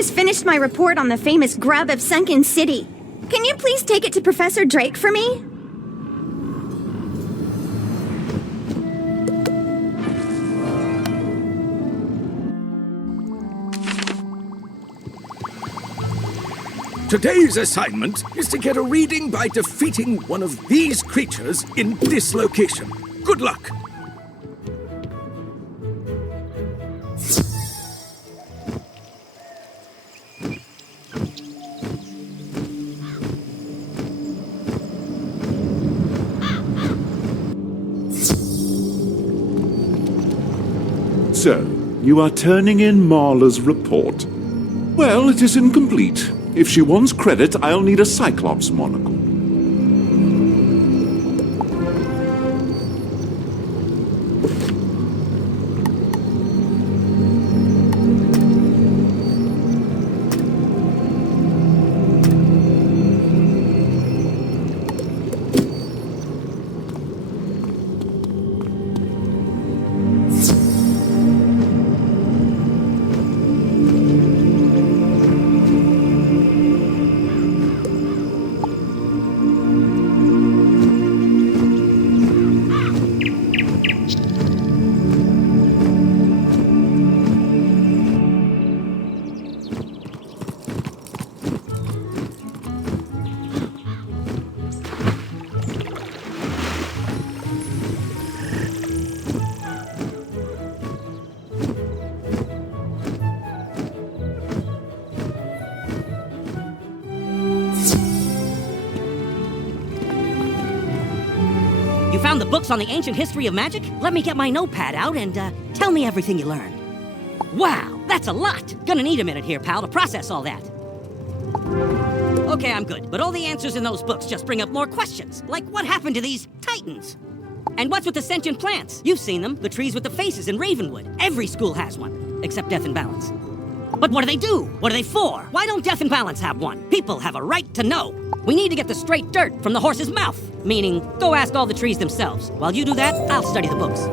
just finished my report on the famous grub of Sunken City. Can you please take it to Professor Drake for me? Today's assignment is to get a reading by defeating one of these creatures in this location. Good luck! So, you are turning in Marla's report. Well, it is incomplete. If she wants credit, I'll need a Cyclops monocle. Found the books on the ancient history of magic? Let me get my notepad out and tell me everything you learned. Wow, that's a lot! Gonna need a minute here, pal, to process all that. Okay, I'm good, but all the answers in those books just bring up more questions. Like, what happened to these titans? And what's with the sentient plants? You've seen them, the trees with the faces in Ravenwood. Every school has one, except Death and Balance. But what do they do? What are they for? Why don't Death and Balance have one? People have a right to know. We need to get the straight dirt from the horse's mouth. Meaning, go ask all the trees themselves. While you do that, I'll study the books.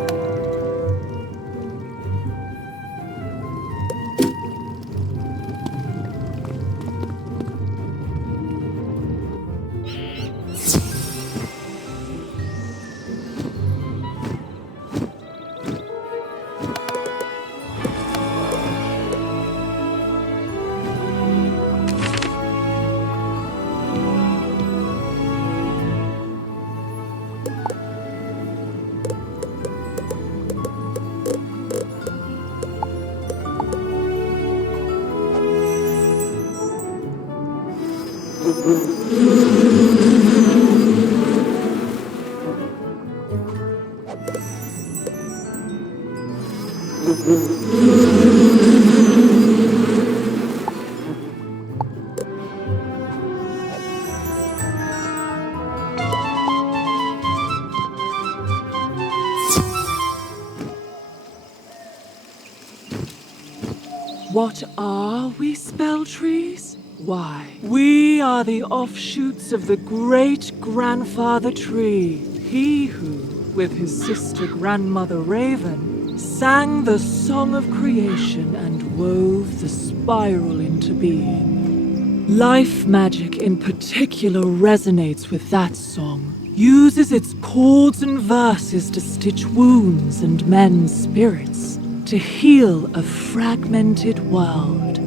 What are we, spell trees? Why, we are the offshoots of the great-grandfather tree. He who, with his sister grandmother Raven, sang the song of creation and wove the spiral into being. Life magic in particular resonates with that song, uses its chords and verses to stitch wounds and mend spirits, to heal a fragmented world.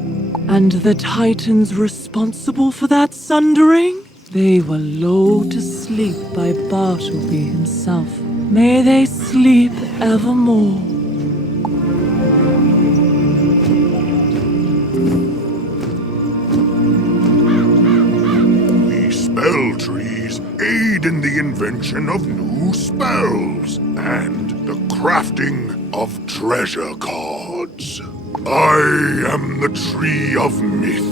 And the Titans responsible for that sundering? They were lulled to sleep by Bartleby himself. May they sleep evermore. These spell trees aid in the invention of new spells and the crafting of treasure cards. I am the Tree of Myth.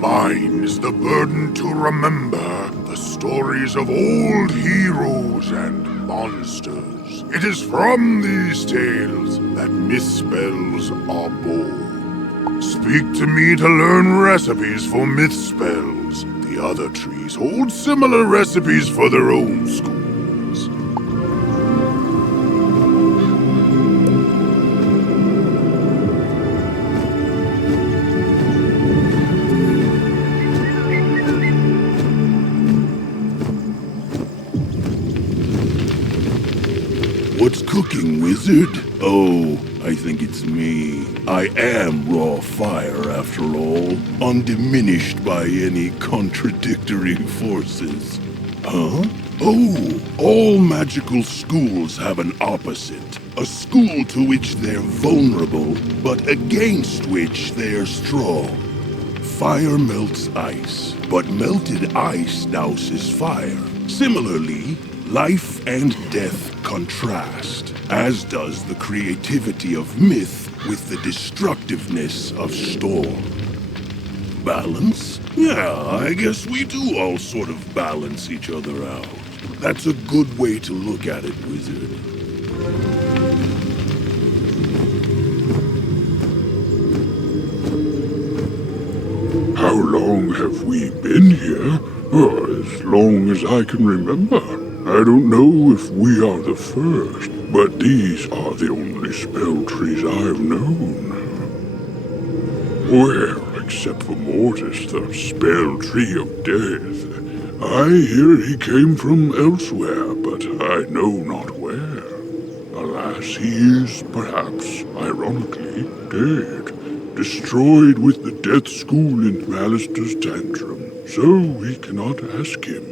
Mine is the burden to remember the stories of old heroes and monsters. It is from these tales that myth spells are born. Speak to me to learn recipes for myth spells. The other trees hold similar recipes for their own schools. What's cooking, wizard? Oh, I think it's me. I am raw fire, after all, undiminished by any contradictory forces. Huh? Oh, all magical schools have an opposite. A school to which they're vulnerable, but against which they're strong. Fire melts ice, but melted ice douses fire. Similarly, life and death contrast, as does the creativity of myth with the destructiveness of storm. Balance? Yeah, I guess we do all sort of balance each other out. That's a good way to look at it, wizard. How long have we been here? Oh, as long as I can remember. I don't know if we are the first, but these are the only spell trees I've known. Well, except for Mortis, the spell tree of death. I hear he came from elsewhere, but I know not where. Alas, he is, perhaps, ironically, dead. Destroyed with the death school in Alistair's tantrum, so we cannot ask him.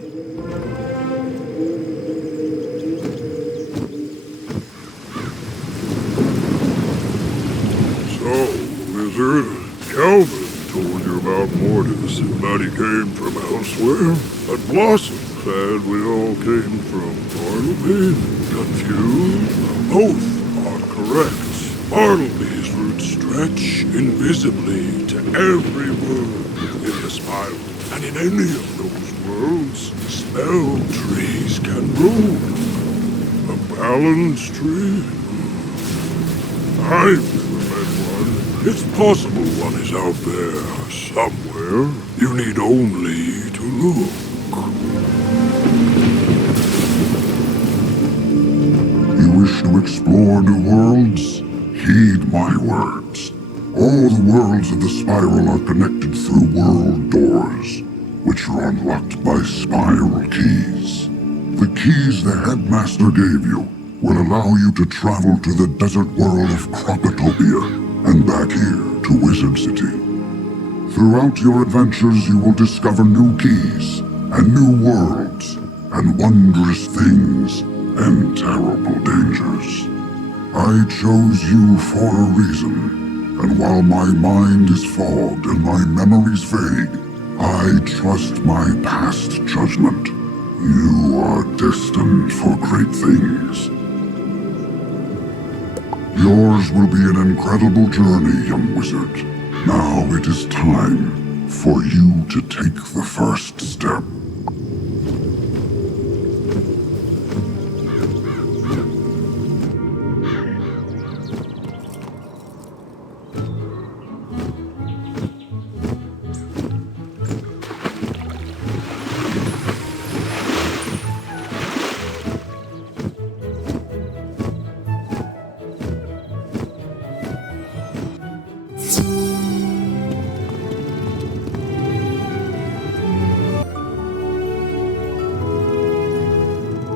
Calvin told you about Mortis and that he came from elsewhere. At Blossom said we all came from Bartleby. Confused? Both are correct. Bartleby's roots stretch invisibly to every world in the spiral. And in any of those worlds, spell trees can grow. A balance tree? I've never met one. It's possible one is out there, somewhere. You need only to look. You wish to explore new worlds? Heed my words. All the worlds of the spiral are connected through world doors, which are unlocked by spiral keys. The keys the headmaster gave you will allow you to travel to the desert world of Kropotopia and back here to Wizard City. Throughout your adventures, you will discover new keys and new worlds and wondrous things and terrible dangers. I chose you for a reason, and while my mind is fogged and my memories vague, I trust my past judgment. You are destined for great things. Yours will be an incredible journey, young wizard. Now it is time for you to take the first step.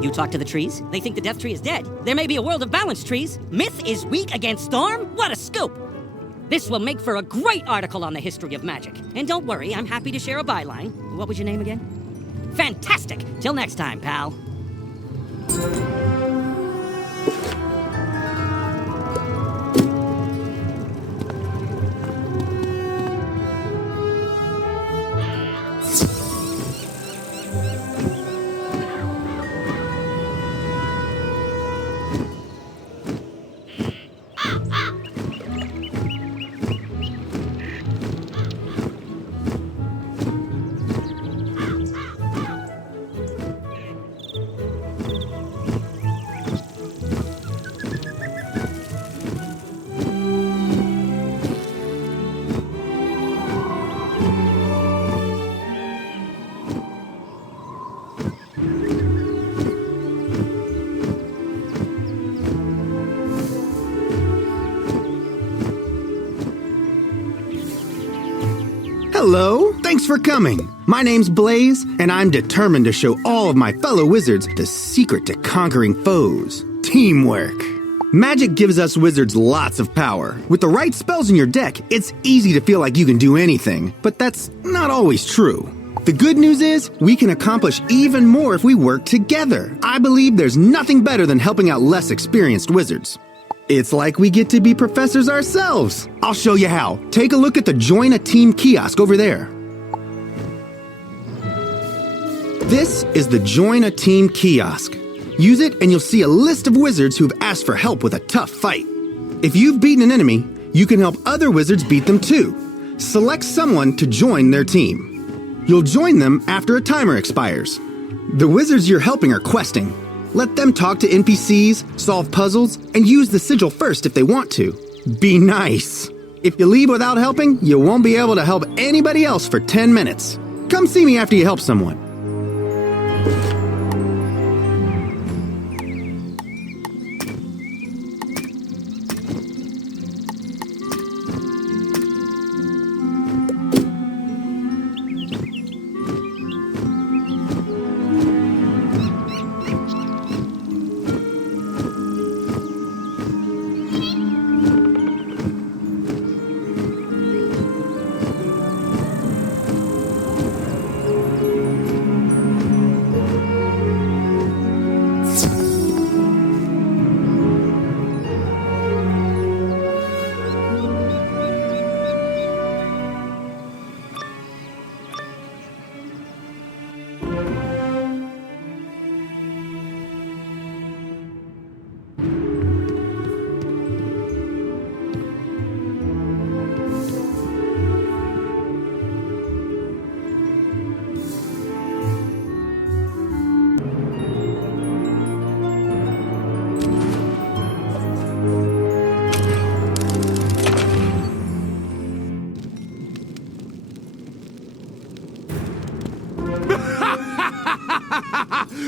You talk to the trees? They think the death tree is dead. There may be a world of balanced trees. Myth is weak against storm? What a scoop! This will make for a great article on the history of magic. And don't worry, I'm happy to share a byline. What was your name again? Fantastic! Till next time, pal. Hello, thanks for coming. My name's Blaze, and I'm determined to show all of my fellow wizards the secret to conquering foes. Teamwork. Magic gives us wizards lots of power. With the right spells in your deck, it's easy to feel like you can do anything, but that's not always true. The good news is, we can accomplish even more if we work together. I believe there's nothing better than helping out less experienced wizards. It's like we get to be professors ourselves. I'll show you how. Take a look at the Join a Team kiosk over there. This is the Join a Team kiosk. Use it and you'll see a list of wizards who've asked for help with a tough fight. If you've beaten an enemy, you can help other wizards beat them too. Select someone to join their team. You'll join them after a timer expires. The wizards you're helping are questing. Let them talk to NPCs, solve puzzles, and use the sigil first if they want to. Be nice. If you leave without helping, you won't be able to help anybody else for 10 minutes. Come see me after you help someone.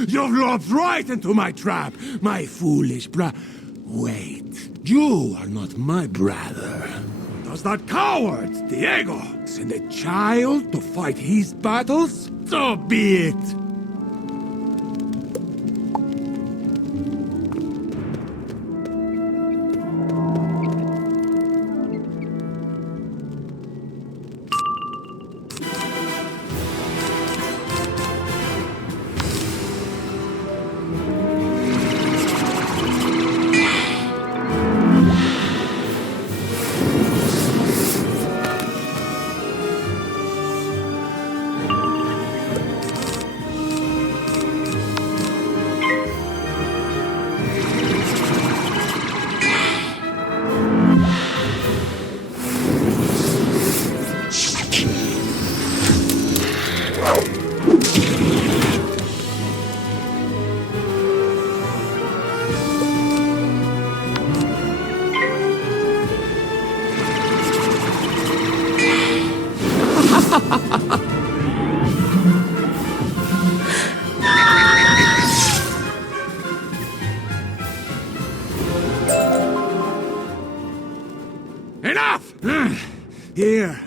You've lopped right into my trap, my foolish Wait, you are not my brother. Does that coward, Diego, send a child to fight his battles? So be it. Enough! Here,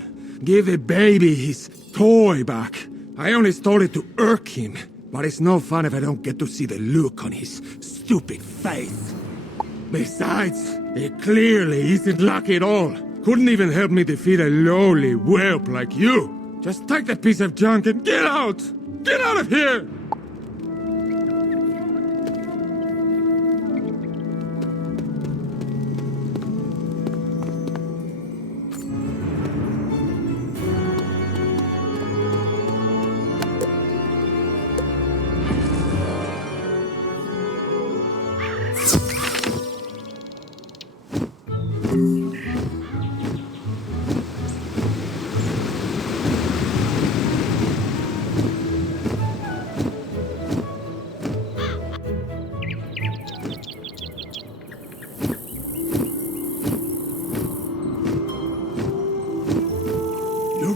give the baby his toy back. I only stole it to irk him, but it's no fun if I don't get to see the look on his stupid face. Besides, he clearly isn't lucky at all. Couldn't even help me defeat a lowly whelp like you. Just take the piece of junk and get out! Get out of here!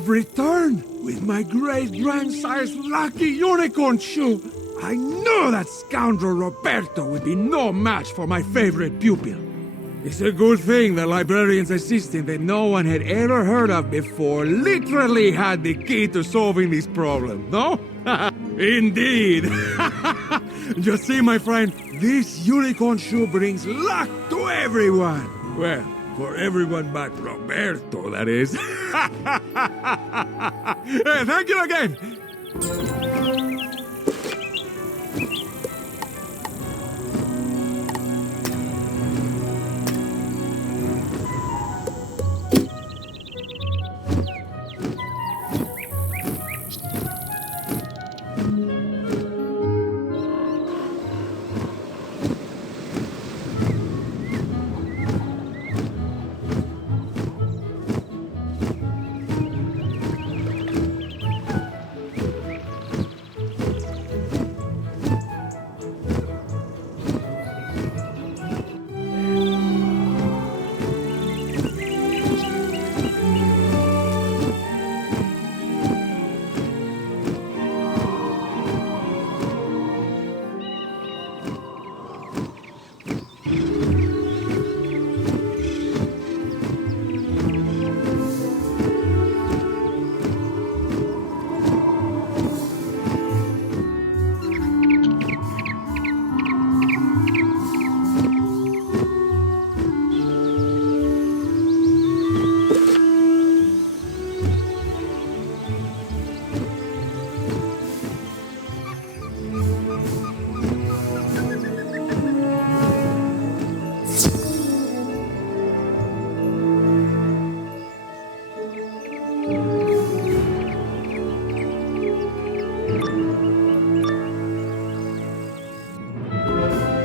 Return with my great-grandsire's lucky unicorn shoe. I knew that scoundrel Roberto would be no match for my favorite pupil. It's a good thing the librarian's assistant that no one had ever heard of before literally had the key to solving this problem, no? Indeed. Just see, my friend, this unicorn shoe brings luck to everyone. Well, for everyone but Roberto, that is. Hey, thank you again.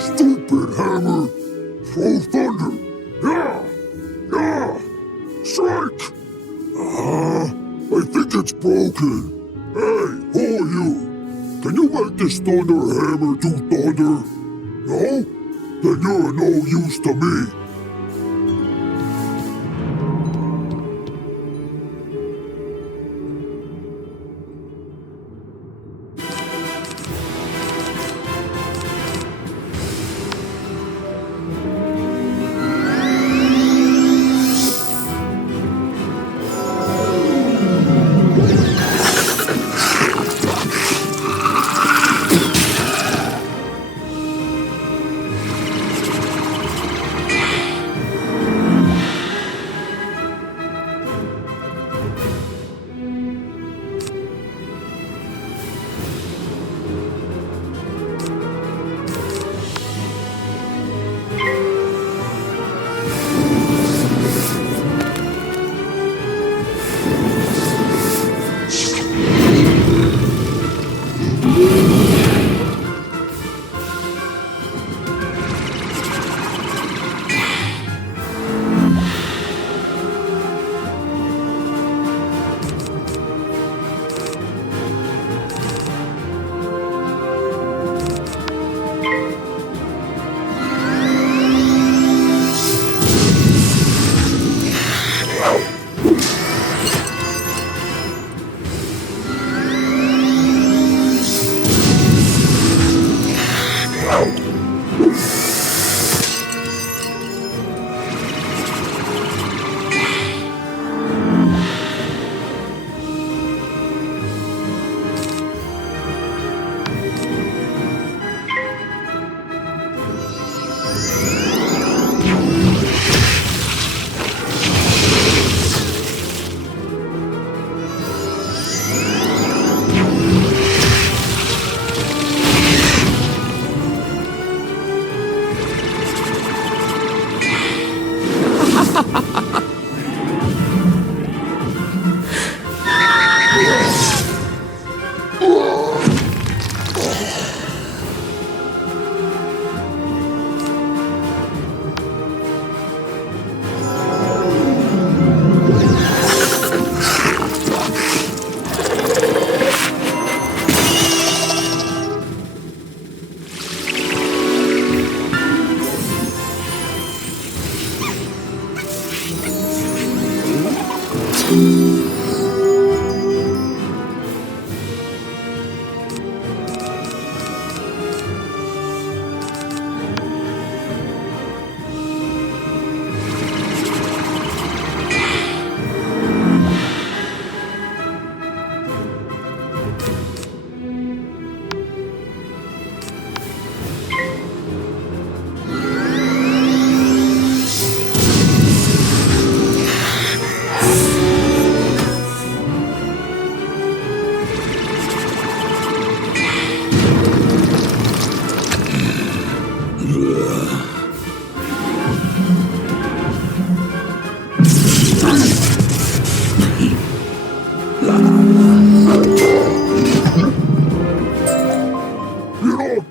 Stupid hammer! Throw thunder! Yeah! Yeah! Strike! I think it's broken. Hey, who are you? Can you make this thunder hammer do thunder? No? Then you're no use to me.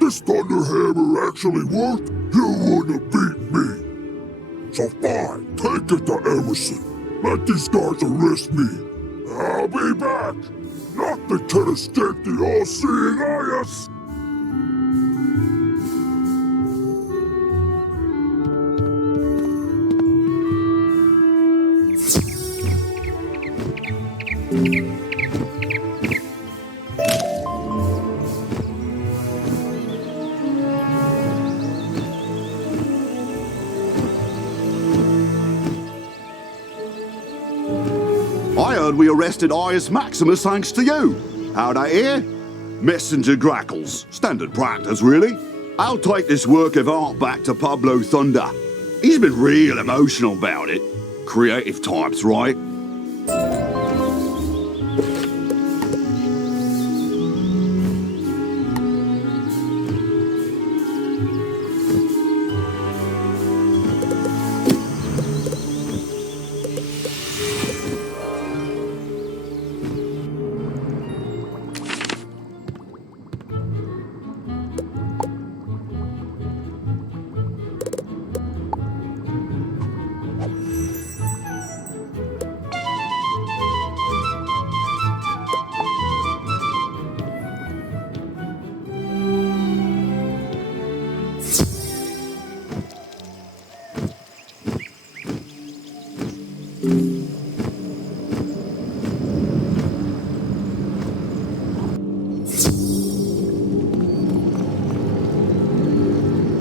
this Thunderhammer actually worked, you wouldn't beat me. So fine, take it to Emerson. Let these guys arrest me. I'll be back. Nothing can escape the all-seeing eyes. I heard we arrested Ius Maximus thanks to you. How'd I hear? Messenger grackles. Standard practice, really. I'll take this work of art back to Pablo Thunder. He's been real emotional about it. Creative types, right?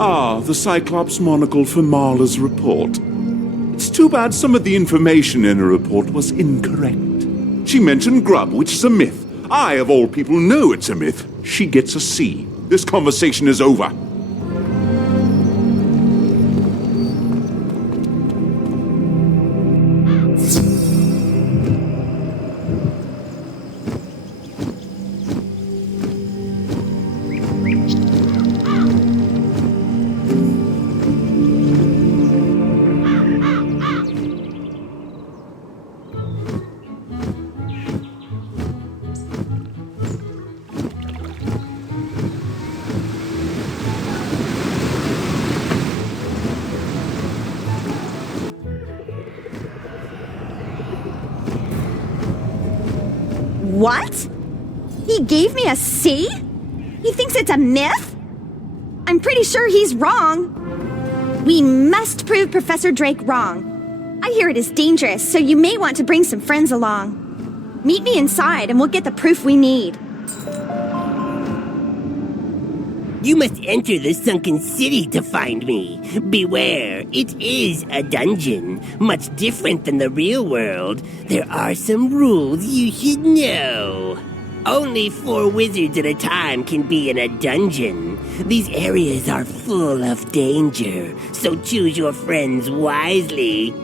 Ah, the Cyclops monocle for Marla's report. It's too bad some of the information in her report was incorrect. She mentioned grub, which is a myth. I, of all people, know it's a myth. She gets a C. This conversation is over. What? He gave me a C? He thinks it's a myth? I'm pretty sure he's wrong. We must prove Professor Drake wrong. I hear it is dangerous, so you may want to bring some friends along. Meet me inside and we'll get the proof we need. You must enter the sunken city to find me. Beware, it is a dungeon, much different than the real world. There are some rules you should know. Only 4 wizards at a time can be in a dungeon. These areas are full of danger, so choose your friends wisely.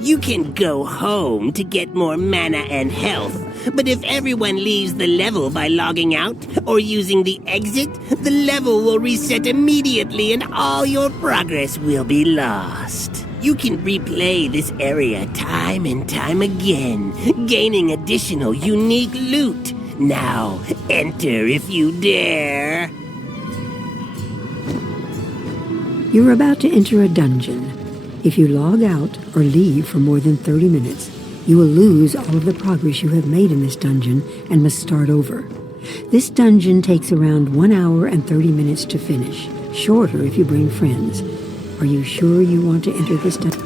You can go home to get more mana and health, but if everyone leaves the level by logging out or using the exit, the level will reset immediately and all your progress will be lost. You can replay this area time and time again, gaining additional unique loot. Now, enter if you dare. You're about to enter a dungeon. If you log out or leave for more than 30 minutes, you will lose all of the progress you have made in this dungeon and must start over. This dungeon takes around 1 hour and 30 minutes to finish, shorter if you bring friends. Are you sure you want to enter this dungeon?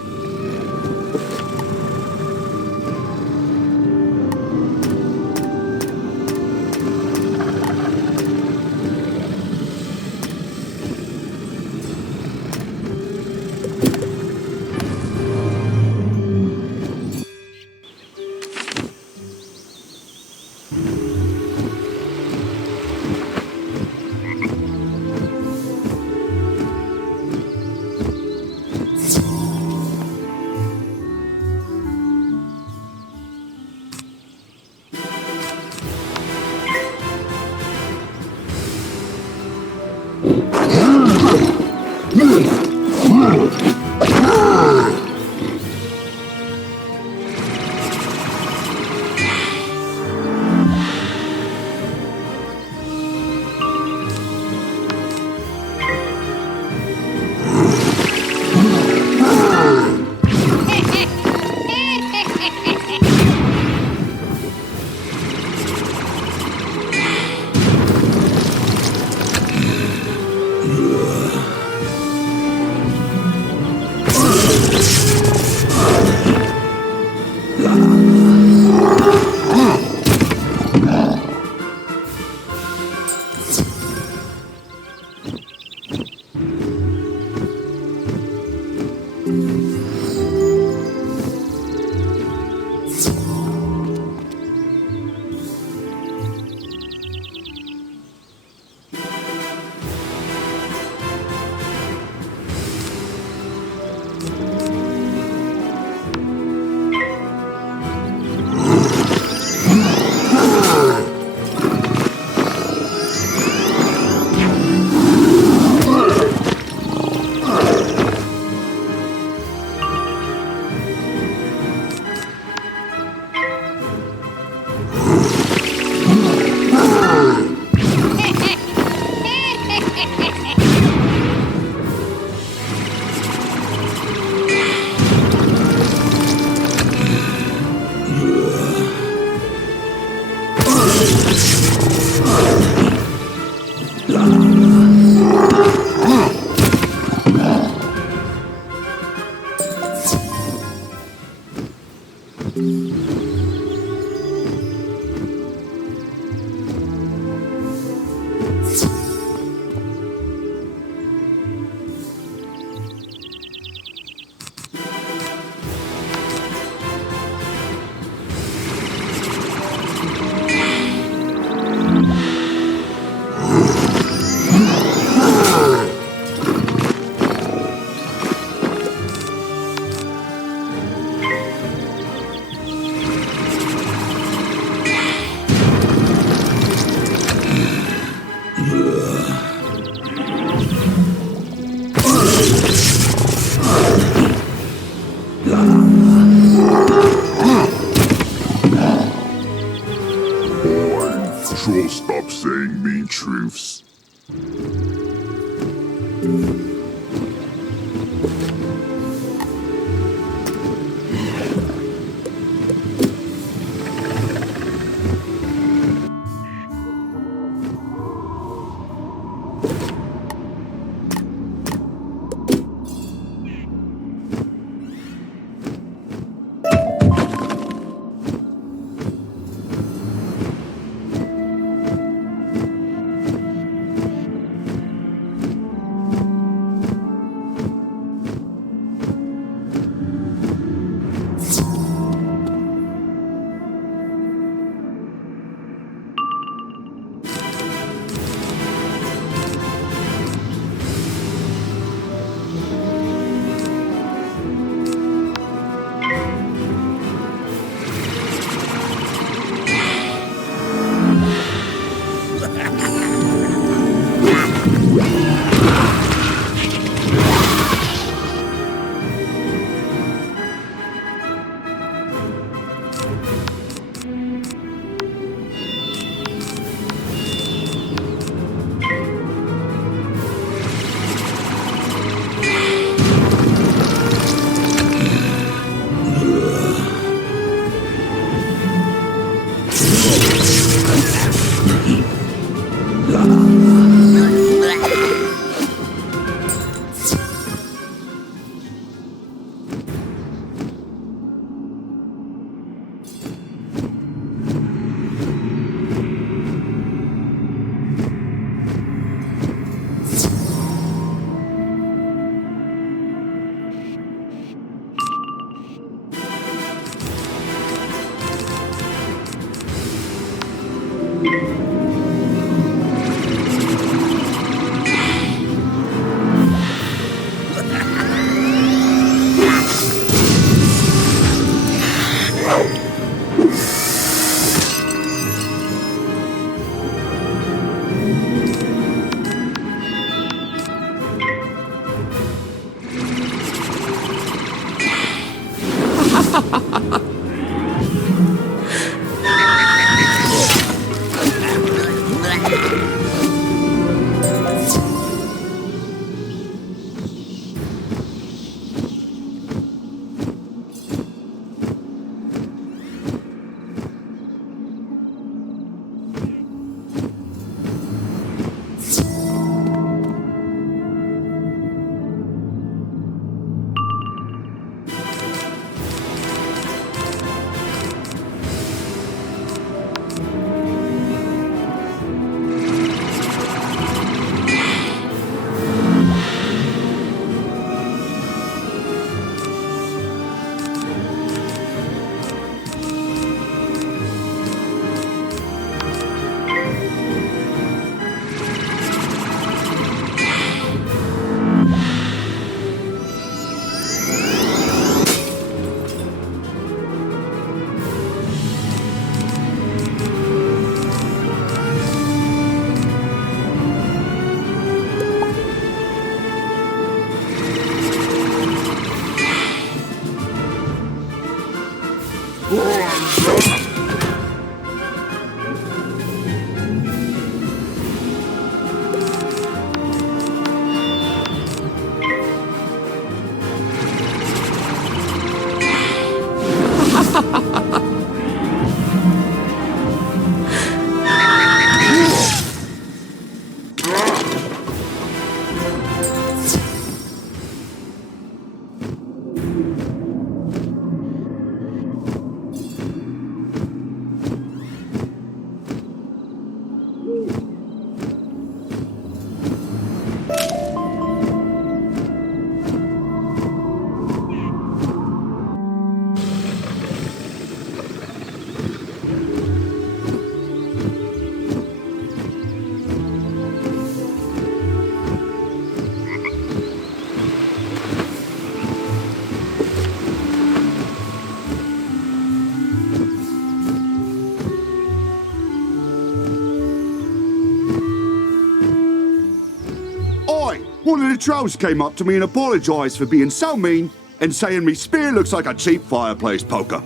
One of the trolls came up to me and apologised for being so mean and saying me spear looks like a cheap fireplace poker.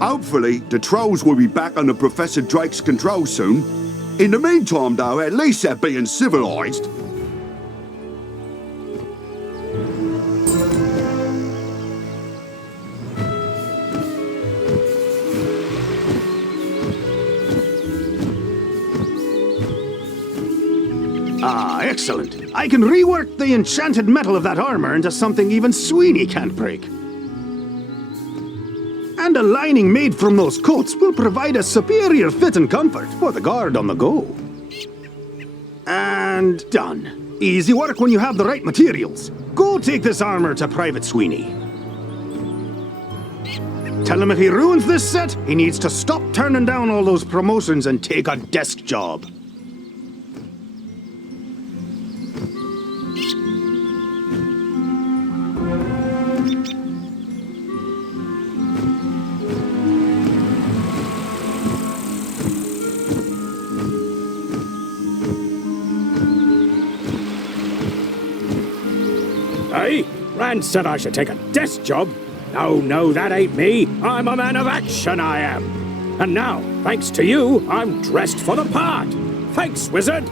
Hopefully, the trolls will be back under Professor Drake's control soon. In the meantime, though, at least they're being civilised. Ah, excellent. I can rework the enchanted metal of that armor into something even Sweeney can't break. And a lining made from those coats will provide a superior fit and comfort for the guard on the go. And done. Easy work when you have the right materials. Go take this armor to Private Sweeney. Tell him if he ruins this set, he needs to stop turning down all those promotions and take a desk job. Hey, Rand said I should take a desk job. No, that ain't me. I'm a man of action, I am. And now, thanks to you, I'm dressed for the part. Thanks, wizard.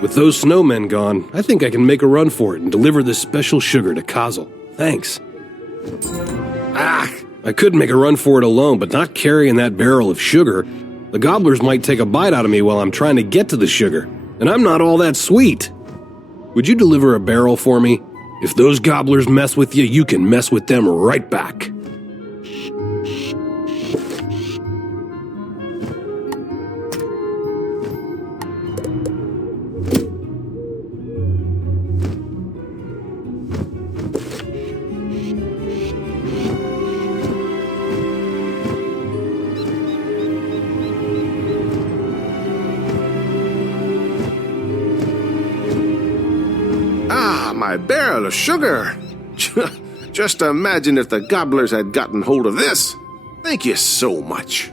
With those snowmen gone, I think I can make a run for it and deliver this special sugar to Kazel. Thanks. I could make a run for it alone, but not carrying that barrel of sugar. The gobblers might take a bite out of me while I'm trying to get to the sugar, and I'm not all that sweet. Would you deliver a barrel for me? If those gobblers mess with you, you can mess with them right back. My barrel of sugar! Just imagine if the gobblers had gotten hold of this. Thank you so much.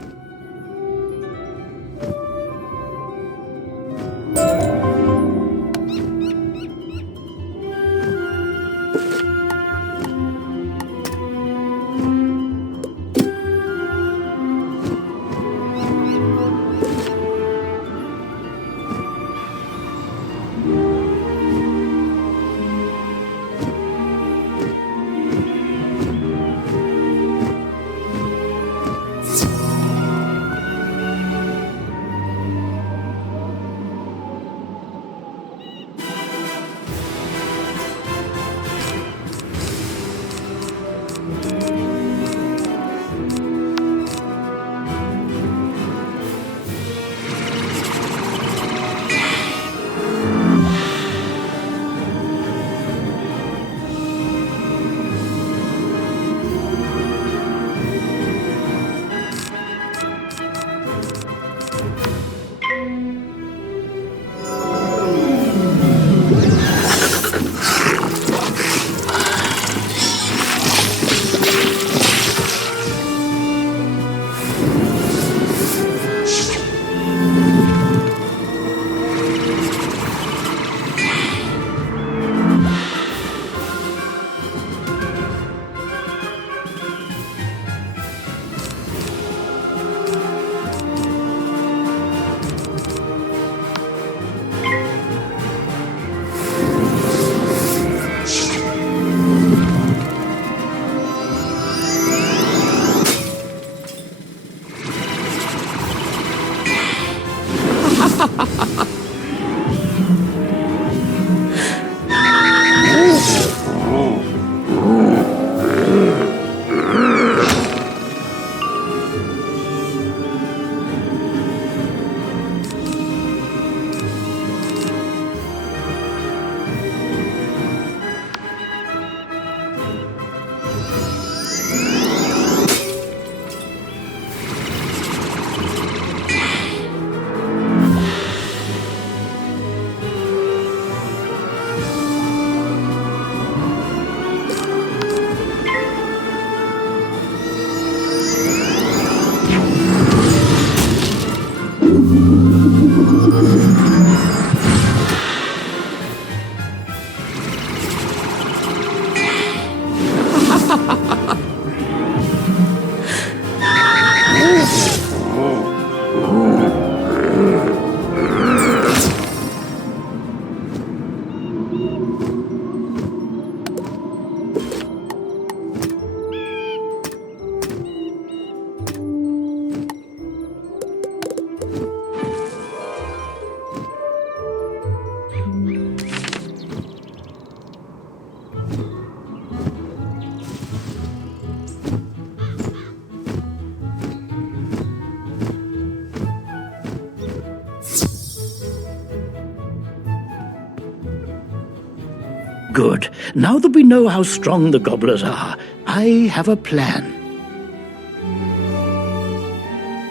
Good. Now that we know how strong the gobblers are, I have a plan.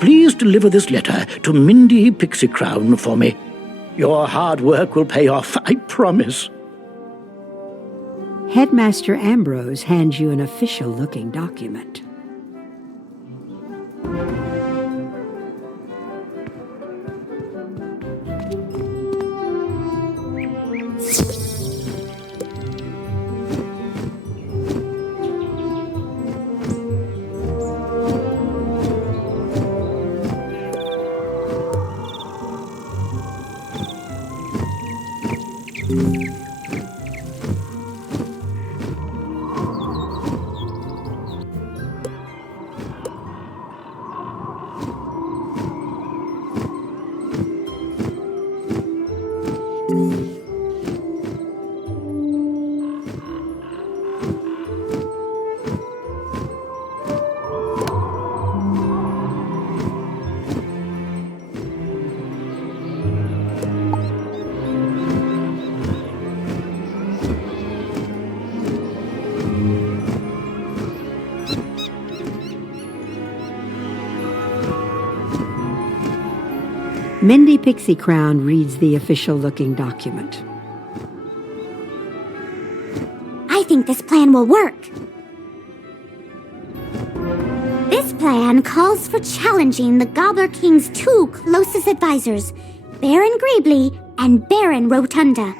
Please deliver this letter to Mindy Pixie Crown for me. Your hard work will pay off, I promise. Headmaster Ambrose hands you an official-looking document. Mindy Pixie Crown reads the official-looking document. I think this plan will work. This plan calls for challenging the Gobbler King's two closest advisors, Baron Greebly and Baron Rotunda.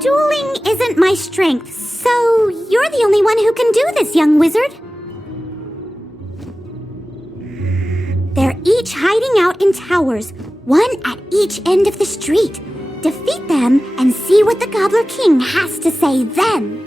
Dueling isn't my strength, so you're the only one who can do this, young wizard. They're each hiding out in towers, one at each end of the street. Defeat them and see what the Gobbler King has to say then.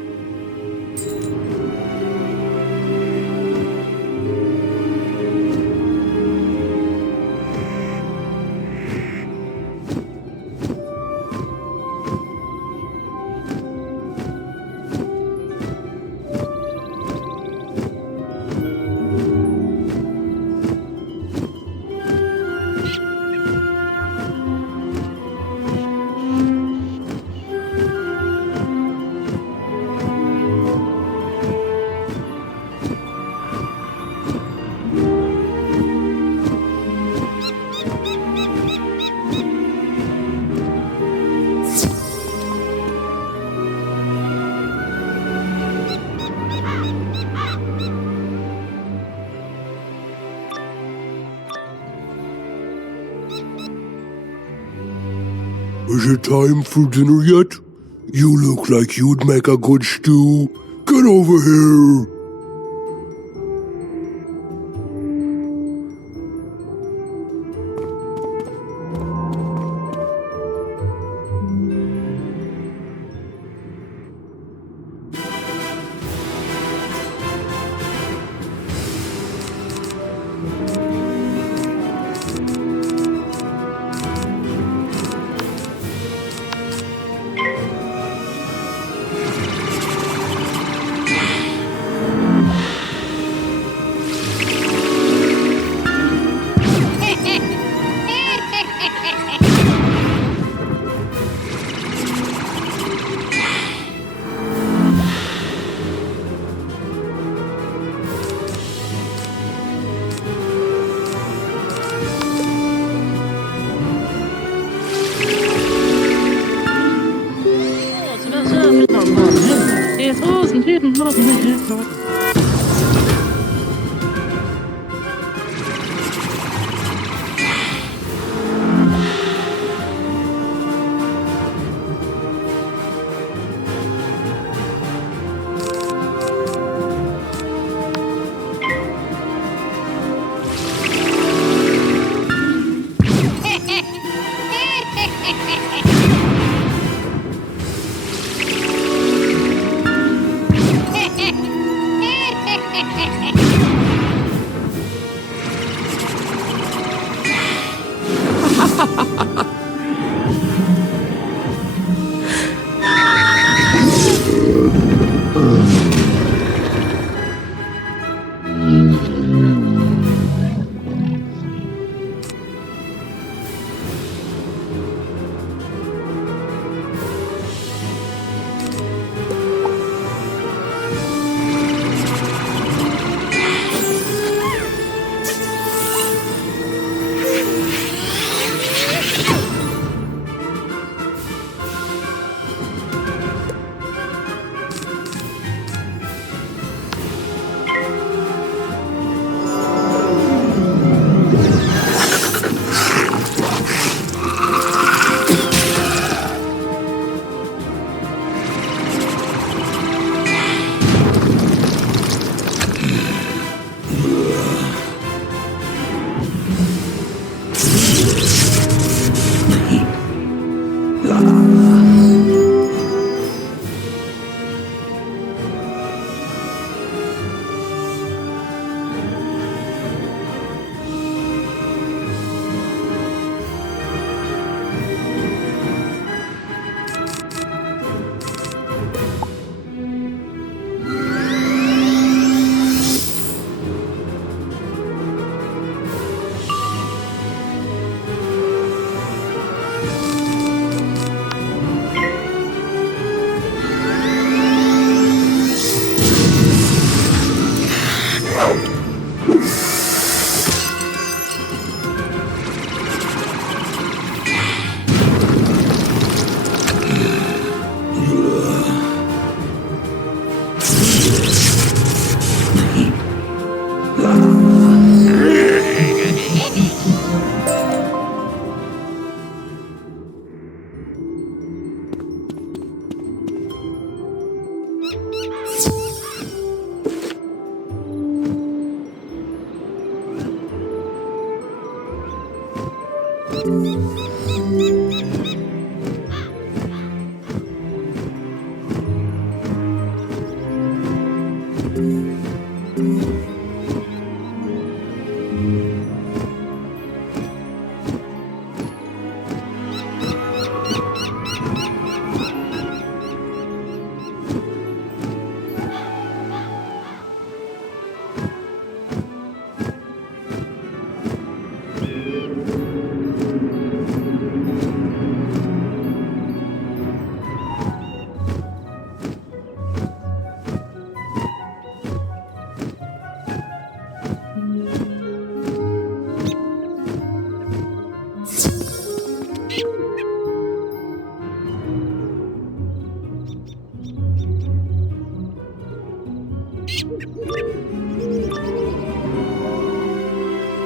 Is it time for dinner yet? You look like you'd make a good stew. Get over here!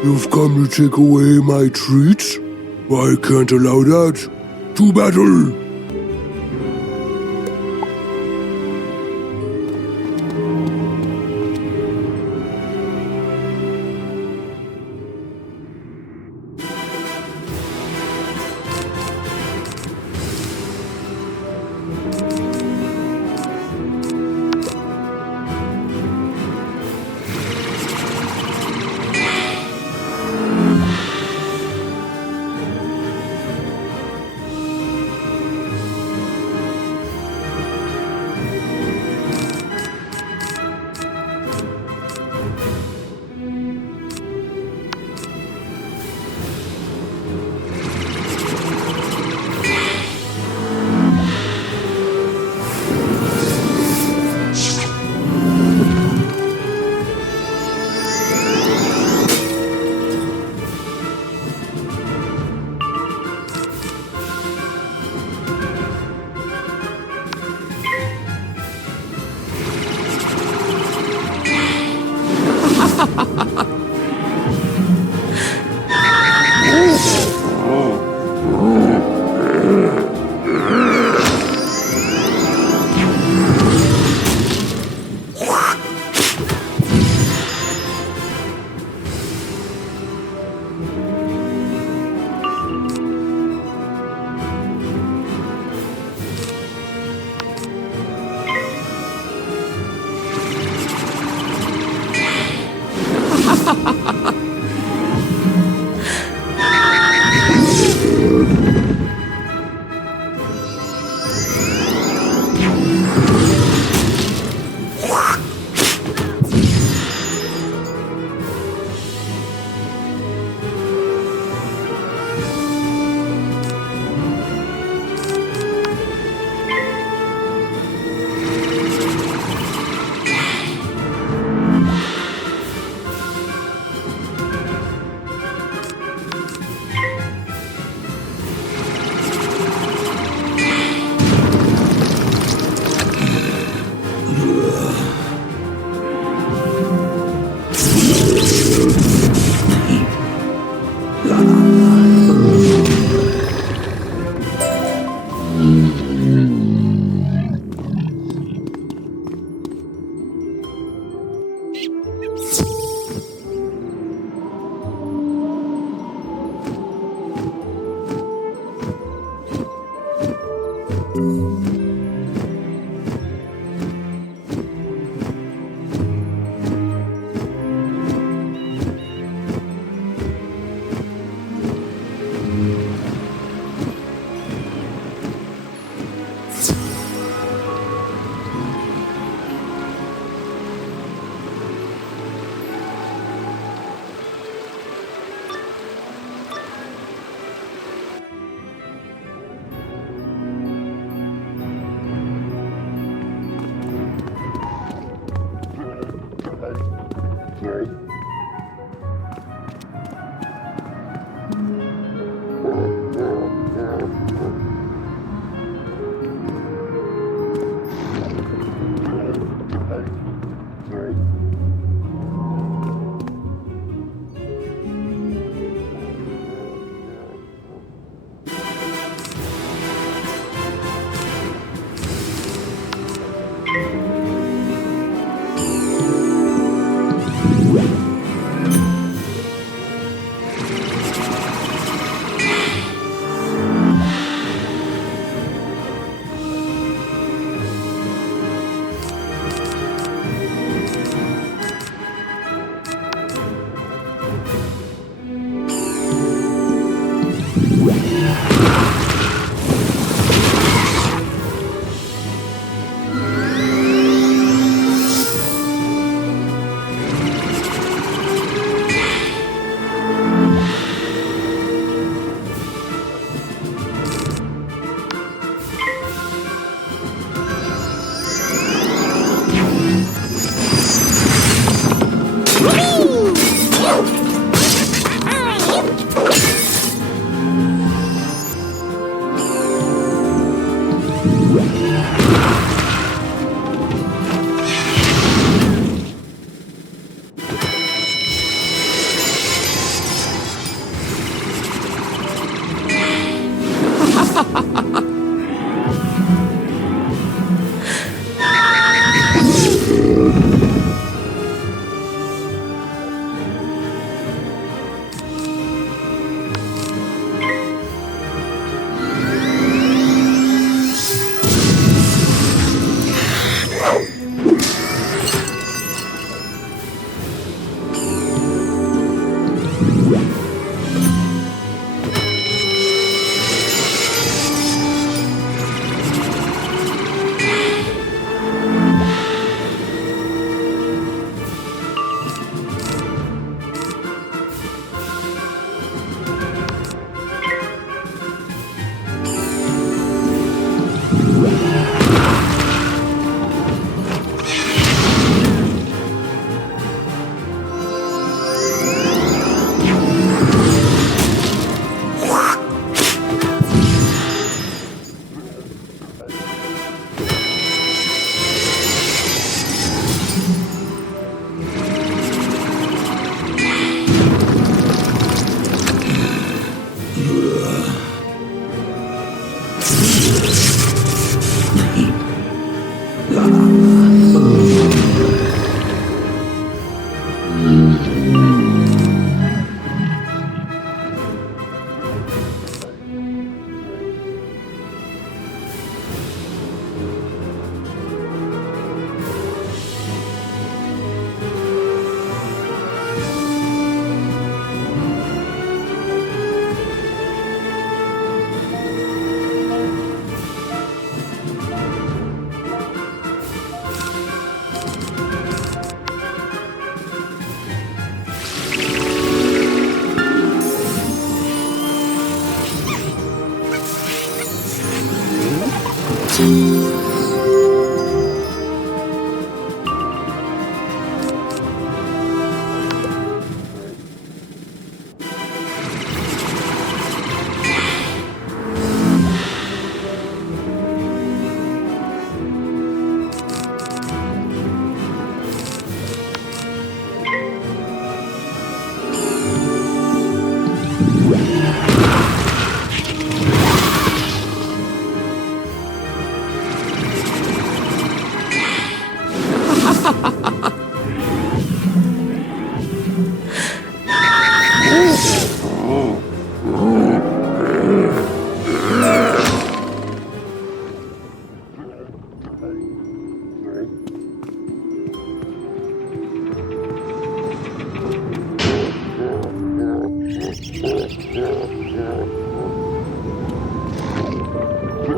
You've come to take away my treats? I can't allow that. To battle!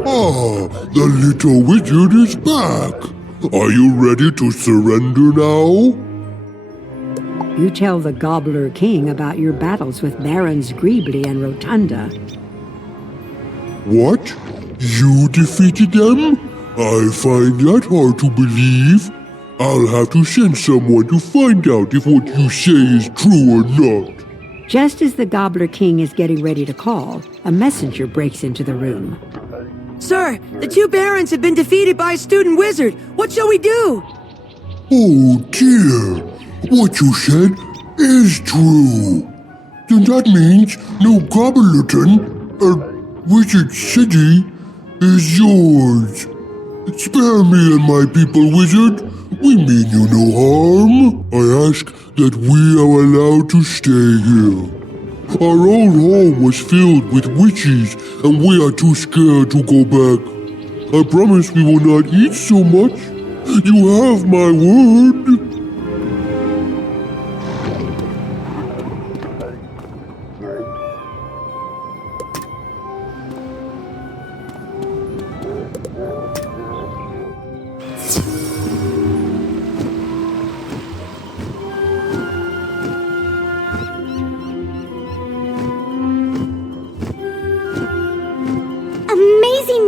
Ah, the little wizard is back. Are you ready to surrender now? You tell the Gobbler King about your battles with Barons Greebly and Rotunda. What? You defeated them? I find that hard to believe. I'll have to send someone to find out if what you say is true or not. Just as the Gobbler King is getting ready to call, a messenger breaks into the room. Sir, the two barons have been defeated by a student wizard. What shall we do? Oh dear. What you said is true. Then that means New Gobblerton, Wizard City, is yours. Spare me and my people, wizard. We mean you no harm. I ask that we are allowed to stay here. Our old home was filled with witches, and we are too scared to go back. I promise we will not eat so much. You have my word.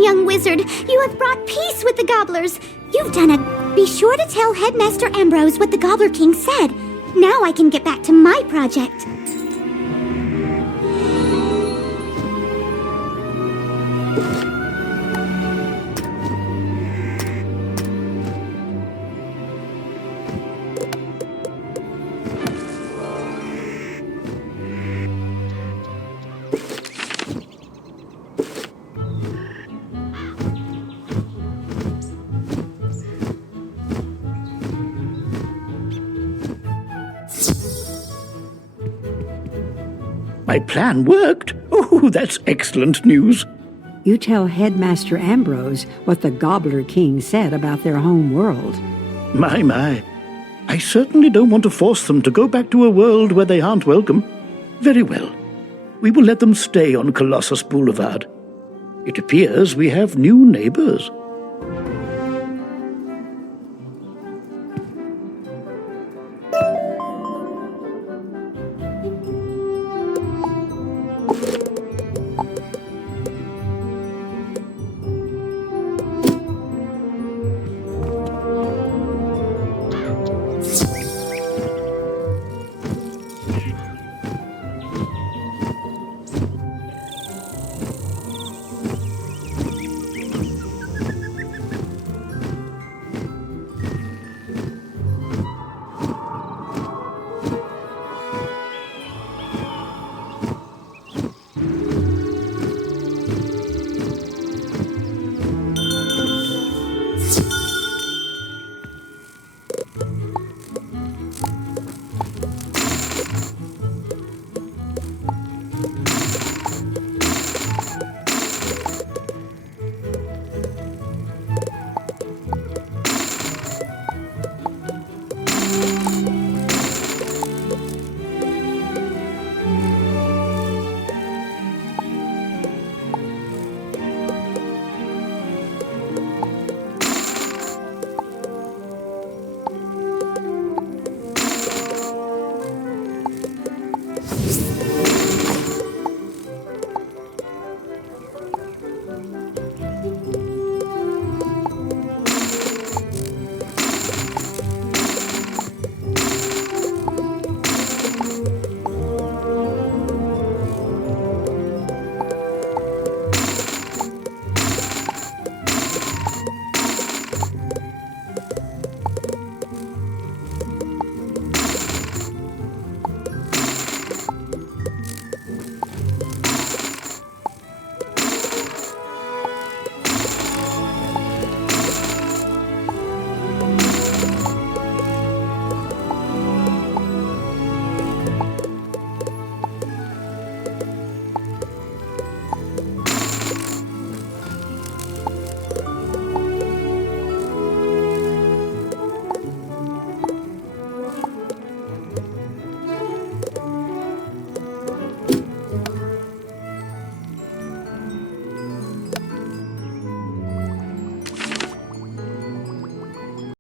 Young wizard, you have brought peace with the Gobblers. You've done it. Be sure to tell Headmaster Ambrose what the Gobbler King said. Now I can get back to my project. My plan worked. Oh, that's excellent news. You tell Headmaster Ambrose what the Gobbler King said about their home world. My. I certainly don't want to force them to go back to a world where they aren't welcome. Very well. We will let them stay on Colossus Boulevard. It appears we have new neighbors.